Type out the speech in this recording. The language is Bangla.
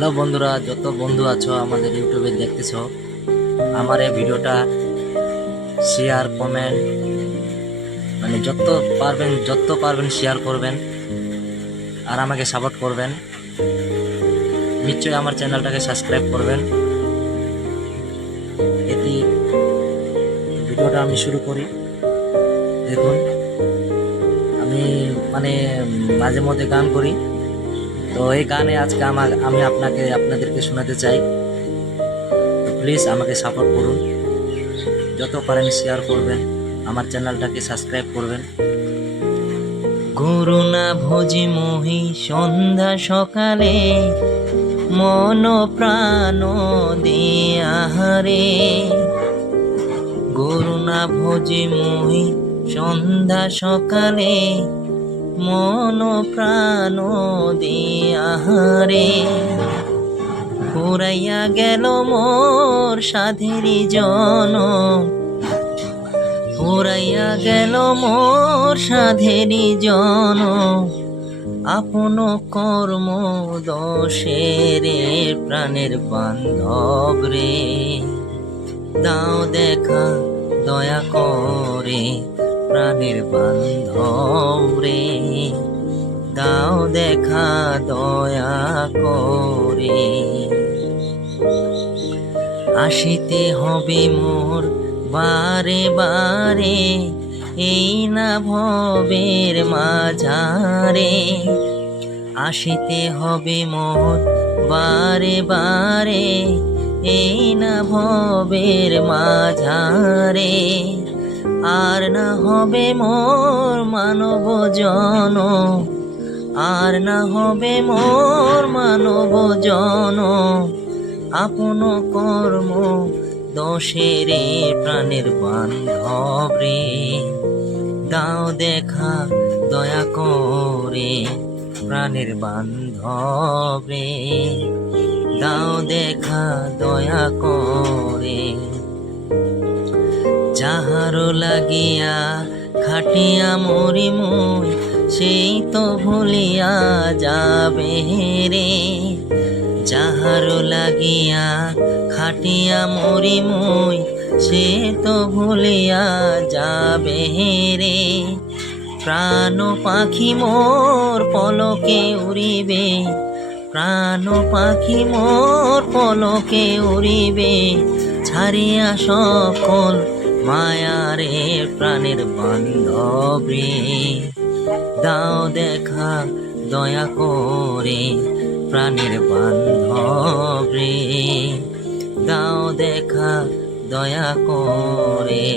হ্যালো বন্ধুরা, যত বন্ধু আছো আমাদের ইউটিউবে দেখতেছো, আমার এই ভিডিওটা শেয়ার কমেন্ট মানে যত পারবেন শেয়ার করবেন আর আমাকে সাপোর্ট করবেন। নিশ্চয়ই আমার চ্যানেলটাকে সাবস্ক্রাইব করবেন। এটি ভিডিওটা আমি শুরু করি। দেখুন, আমি মানে মাঝে মধ্যে গান করি, তো এই গানে আজকে আমি আপনাদেরকে শোনাতে চাই। তো প্লিজ আমাকে সাপোর্ট করুন, যত পারেন শেয়ার করবেন, আমার চ্যানেলটাকে সাবস্ক্রাইব করবেন। গুরু না ভোজি মোহি সন্ধ্যা সকালে, মন প্রাণ দিয়াহারে। গুরু না ভোজি মোহি সন্ধ্যা সকালে, মন প্রাণ দিয়াহারে। ফুরাইয়া গেল মোর সাধেরি জনম, ফুরাইয়া গেল মোর সাধেরি জনম। আপন কর্ম দোষে রে প্রাণের বান্ধব রে, দাও দেখা দয়া করে প্রাণের বান্ধব রে, দাও দেখা দয়া করে। আসিতে হবে মোর বারে বারে, এই না ভবের মাঝারে। আসিতে হবে মোর বারে বারে, এই না ভবের মাঝারে। আর না হবে মোর মানব জনম, আর না হবে মোর মানব জনম। আপন কর্ম দোষে রে প্রাণের বান্ধব রে, দাও দেখা দয়া করে প্রাণের বান্ধব রে, দাও দেখা দয়া করে। যাহারো লাগিয়া খাটিয়া মরি মুই, সেই তো ভুলিয়া যাবে রে। যাহারো লাগিয়া খাটিয়া মরি মুই, সে তো ভুলিয়া যাবে রে। প্রাণ পাখি মোর পলকে উড়িবে, প্রাণ পাখি মোর পলকে উড়িবে। ছাড়িয়া সকল মায়ারে প্রাণের বান্ধব রে, দাও দেখা দয়া করে প্রাণের বান্ধব রে, দাও দেখা দয়া করে।